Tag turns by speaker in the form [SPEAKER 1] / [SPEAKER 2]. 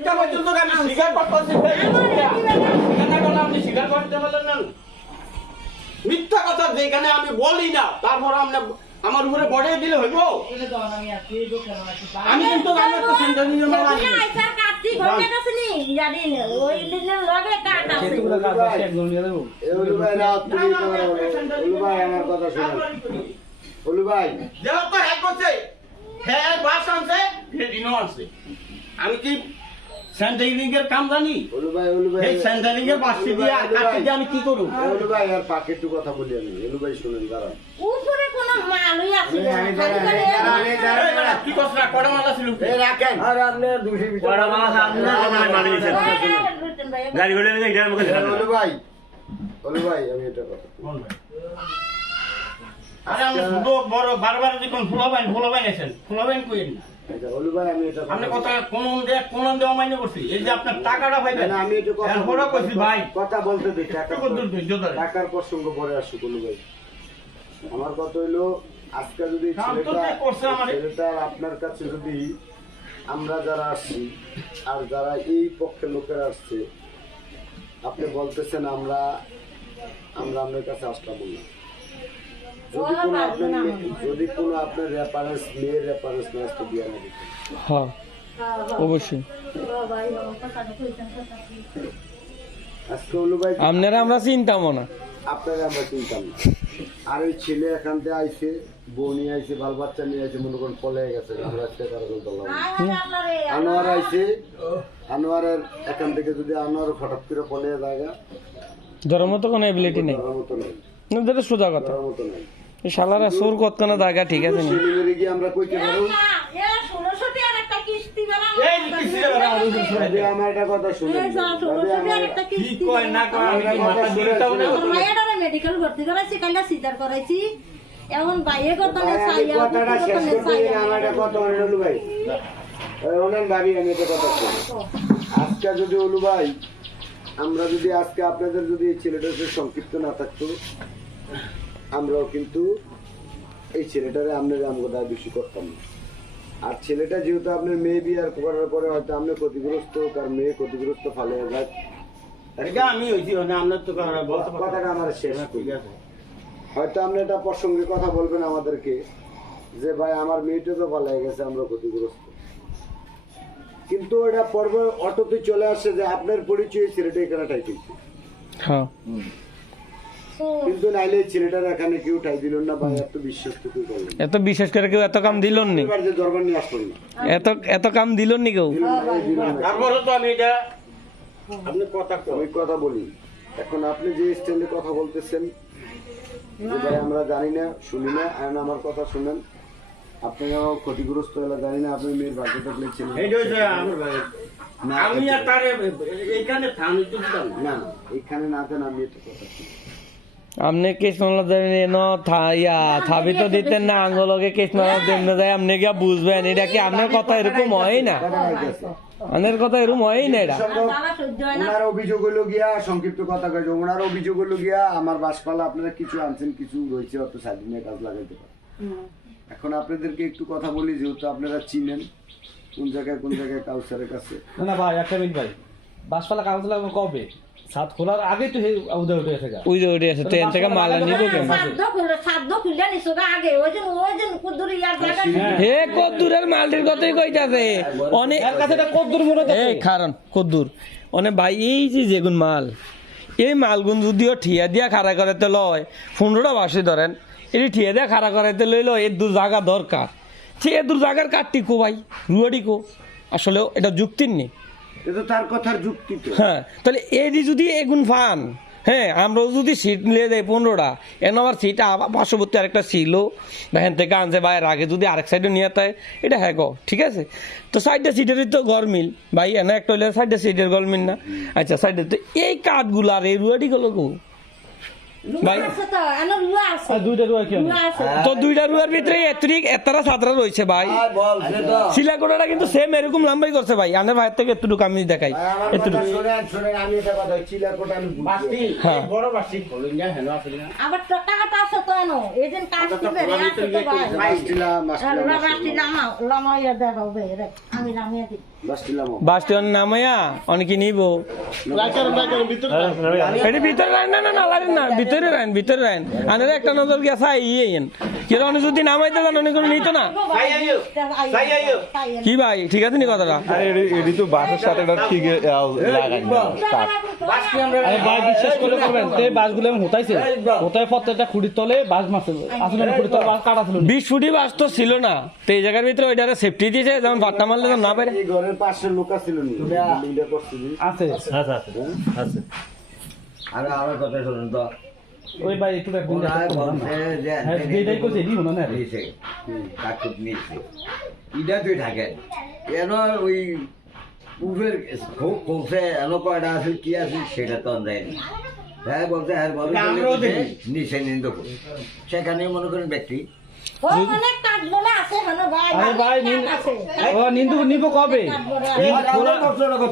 [SPEAKER 1] এটা পর্যন্ত আমি স্বীকার করতেছি ভাই, এখানে কোনো আপনি স্বীকার করতে পারলেন না। মিথ্যা কথা যেখানে আমি বলি না তারপর আপনি আমার উপরে বড়ে দিলে হইব? আমি কিন্তু নিয়ে
[SPEAKER 2] ভাই আমার কথা ভাই।
[SPEAKER 1] হ্যাক করছে হ্যাঁ বাস আনছে ফেরিনও আনছে। আমি কি এর কাম জানি
[SPEAKER 2] ভাই ভাই
[SPEAKER 1] এই স্যান্টারিং এর বাসটি দিয়ে আর কাটতে দিয়ে আমি কি করব
[SPEAKER 2] এ ভাই আর পাকে একটু কথা বলি আমি হলু ভাই শুনেন দাঁড়ান
[SPEAKER 3] উপরে কোনো মালই আছে
[SPEAKER 1] কি করছ কড়া মালা ছিল
[SPEAKER 2] এই রাখেন
[SPEAKER 4] আর আপনি দুশো মানে
[SPEAKER 3] এই- এই লুটেন ভাই, এবার-
[SPEAKER 5] গাড়ি ঘোড়া নিয়ে এটার মুখে
[SPEAKER 2] এ হলু ভাই হলু ভাই আমি এটা কথা
[SPEAKER 1] আরে আমি শুধু বড় বারবার যখন ফুলাবেন ফুলাবেন এসেন ফুলাবেন কইেন না
[SPEAKER 2] হলু ভাই আমি এটা
[SPEAKER 1] আপনি কথা কোন দিয়ে কোন দেওয়া মাইনে করছি? এই যে আপনার টাকাটা পাইবেন।
[SPEAKER 2] না, আমি একটু কথা
[SPEAKER 1] কইছি ভাই।
[SPEAKER 2] কথা বলতে দিই টাকা। টাকার প্রসঙ্গ পরে ভাই। আমার কথা হইল আজকে যদি আপনার কাছে যদি আমরা যারা আসছি আর যারা এই পক্ষের লোকেরা আসছে আপনি বলতেছেন আমরা আমরা আপনার কাছে আসলাম না যদি কোনো আপনার যদি কোনো আপনার রেফারেন্স মেয়ের রেফারেন্স না আসতে দিয়ে না
[SPEAKER 6] হ্যাঁ অবশ্যই।
[SPEAKER 3] বাবা, ভাই, আমার কথাটা কইছেন, কথা কি?
[SPEAKER 2] আজকে হলো ভাই
[SPEAKER 6] আপনারা আমরা চিন্তামো না।
[SPEAKER 2] আপনারা আমরা চিন্তাম না। আর ওই ছেলে এখান থেকে আইছে বউ নিয়ে আইছে বাল বাচ্চা নিয়ে আইছে মনে করেন পলে গেছে। আমরা আজকে তারা আনোয়ার আইছে আনোয়ারের এখান থেকে যদি আনোয়ার হঠাৎ করে পলে জায়গা
[SPEAKER 6] ধরার মতো কোনো এবিলিটি নেই।
[SPEAKER 2] ধরার মতো নাই।
[SPEAKER 6] না, যেটা সোজা কথা।
[SPEAKER 2] ধরার মতো নাই।
[SPEAKER 6] শালারা সুর কত কোনো জায়গা ঠিক আছে নি।
[SPEAKER 2] আমরা কইতে পারো।
[SPEAKER 3] মেডিকেল ভর্তি করাইছি কাইলা সিজার এখন কত
[SPEAKER 2] আজকে যদি হলু ভাই আমরা যদি আজকে আপনাদের যদি এই ছেলেটার সংক্ষিপ্ত না থাকতো আমরাও কিন্তু এই ছেলেটারে আপনার আমগো দায় বেশি করতাম না। আর ছেলেটা যেহেতু আপনার মেয়ে বিয়ার করার পরে হয়তো আপনি ক্ষতিগ্রস্ত তার মেয়ে ক্ষতিগ্রস্ত ফালে
[SPEAKER 1] এটা আমি হইছি মানে আপনার তো।
[SPEAKER 2] কথাটা আমার শেষ
[SPEAKER 1] ঠিক আছে।
[SPEAKER 2] হয়তো আপনি এটা প্রসঙ্গে কথা বলবেন আমাদেরকে যে ভাই আমার মেয়েটা তো ভালো হয়ে গেছে আমরা ক্ষতিগ্রস্ত। কিন্তু এটা পর্ব অটোতে চলে আসে যে আপনার পরিচয় ছেলেটা এখানে ঠাইতেছে
[SPEAKER 6] হ্যাঁ।
[SPEAKER 2] কিন্তু নাইলে ছেলেটার এখানে কেউ ঠাই দিল না বা এত বিশ্বাস তো কেউ করলেন
[SPEAKER 6] এত বিশেষ করে কেউ এত কাম দিল নি
[SPEAKER 2] দরবার নিয়ে আসলেন
[SPEAKER 6] এত এত কাম দিল নি কেউ
[SPEAKER 2] দিলেন না, এই দিলেন না।
[SPEAKER 1] তারপরে তো আমি এটা আপনি কথা
[SPEAKER 2] আমি কথা বলি এখন আপনি যে স্টাইলে কথা বলতেছেন যে ভাই আমরা জানি না শুনি না আর আমার কথা শুনেন আপনি ক্ষতিগ্রস্ত হলে জানি না আপনি মেয়ের ভাগ্য থাকলে ছেলে
[SPEAKER 1] এই যে ওই যে আমার ভাই।
[SPEAKER 2] না,
[SPEAKER 1] আমি আর তার এইখানে থামি তো দিতাম না।
[SPEAKER 2] না না এখানে না দেন আমি একটা কথা শুনি।
[SPEAKER 6] আপনি কৃষ্ণলা দেবেন ন ইয়া থাবি তো দিতেন না আঙ্গলকে কৃষ্ণলা দেন না যায় আপনি গিয়া বুঝবেন এটা কি আপনার কথা এরকম হয় না?
[SPEAKER 2] কথা
[SPEAKER 6] আপনার কথা এরকম হয় না এটা?
[SPEAKER 3] হয়
[SPEAKER 2] ওনার অভিযোগ হলো গিয়া সংক্ষিপ্ত কথা কয়েছে ওনার অভিযোগ হলো গিয়া আমার বাসপালা আপনারা কিছু আনছেন কিছু রয়েছে অত স্বাধীনের কাজ লাগাইতে পারে। এখন আপনাদেরকে একটু কথা বলি যেহেতু আপনারা চিনেন কোন জায়গায় কোন জায়গায় কাউসারের কাছে?
[SPEAKER 5] না না ভাই একটা মিনিট ভাই। বাসপালা কাগজ লাগবে কবে? সাত খোলার আগে তো হে উদয় উঠে গেছে
[SPEAKER 6] ট্রেন থেকে মাল নিব কেন কদ্দুরের মালটির কথাই কইতাছে। অনেক
[SPEAKER 5] কাছে কদ্দুর মনে
[SPEAKER 6] এই কারণ কদ্দুর। অনেক ভাই এই যে যেগুন মাল এই মালগুন যদিও ঠিয়া দিয়া খাড়া করাতে লয় পনেরোটা বাসি ধরেন এটি ঠিয়া দিয়া খাড়া করাইতে লইল এর দু জায়গা দরকার। সে এর দু জায়গার কাটটি কো ভাই রুয়াডি কো। আসলে এটা যুক্তির নেই।
[SPEAKER 2] এটা তার কথার যুক্তি তো।
[SPEAKER 6] হ্যাঁ তাহলে এদি যদি এগুন ফান হ্যাঁ আমরাও যদি সিট নিয়ে দেয় পনেরোটা এন আমার সিট পার্শ্ববর্তী আরেকটা ছিল হ্যান থেকে আনছে বা এর আগে যদি আরেক সাইডে নিয়ে তাই, এটা হ্যাঁ ঠিক আছে? তো সাইডটা সিটেরই তো গরমিল ভাই, এনে একটা হইলে সাইডটা সিটের গরমিল না? আচ্ছা সাইডে তো এই কাঠগুলো আর এই রুয়াটি গুলো গো
[SPEAKER 3] তো
[SPEAKER 5] দুইটা রুয়া কি
[SPEAKER 3] রুয়া আছে।
[SPEAKER 6] তো দুইটা রুয়ার ভিতরে এত্রিক এতারা সাতরা রয়েছে ভাই। শিলাকোটাটা কিন্তু সেম এরকম লম্বাই করছে ভাই। আনের ভাইয়ের থেকে এতটুকু আমি দেখাই।
[SPEAKER 1] বড় বাসটি হলো না হেন আসলে না
[SPEAKER 3] আবার তো টাকাটা আছে তো জানো এই যে কাজ দিবে রে আছে তো ভাই
[SPEAKER 2] মাস্টিলা মাস্টিলা
[SPEAKER 3] ওরা রাত্রি লামা লামাইয়া দেখো বে রে আমি লামিয়ে দিই।
[SPEAKER 2] মাস্টিলা মো
[SPEAKER 6] নামাইয়া অনেকে নিব। এটি ভিতরে রান না না না লাগে না ভিতরে রান ভিতরে রান আনারে একটা নজর চাই ইয়ে ইয়েন। কেন অনেক যদি নামাইতে অনেক নিত না? কি ভাই ঠিক আছে নি কথাটা?
[SPEAKER 4] আরে এডি- এডি তো বাসের সাথে এটা ঠিক লাগাই
[SPEAKER 5] আরে ভাই বিশ্বাস করে করবেন তে বাসগুলো আমি হতাইছে হতাই প্রত্যেকটা খুঁড়ির তলে বাস মারছে আসলে আমি বাস কাটা ছিল
[SPEAKER 6] বিশ ফুটি বাস তো ছিল না। তো এই জায়গার ভিতরে ওইটারে সেফটি দিয়েছে যেমন মারলে না পারে।
[SPEAKER 2] ঘরের পাশে লোক বিল্ডিংটা
[SPEAKER 5] আছে।
[SPEAKER 7] আর আমার কথা শুনুন তো।
[SPEAKER 5] ওই ভাই একটু হ্যাঁ যেটাই করছে এটি না
[SPEAKER 7] নিছে। কাকুত নিছে। ইটা তুই থাকেন। এন ওই কয়টা আছে কি আছে সেটা তো দেয়নি হ্যাঁ বলছে হ্যাঁ
[SPEAKER 1] দেখি।
[SPEAKER 7] নিচে নিন্দুক সেখানে মনে করেন ব্যক্তি।
[SPEAKER 3] ও অনেক কাজ বলে আছে হলো ভাই
[SPEAKER 5] আরে ভাই নিন
[SPEAKER 3] আছে।
[SPEAKER 5] ও নিন্দু নিব কবে?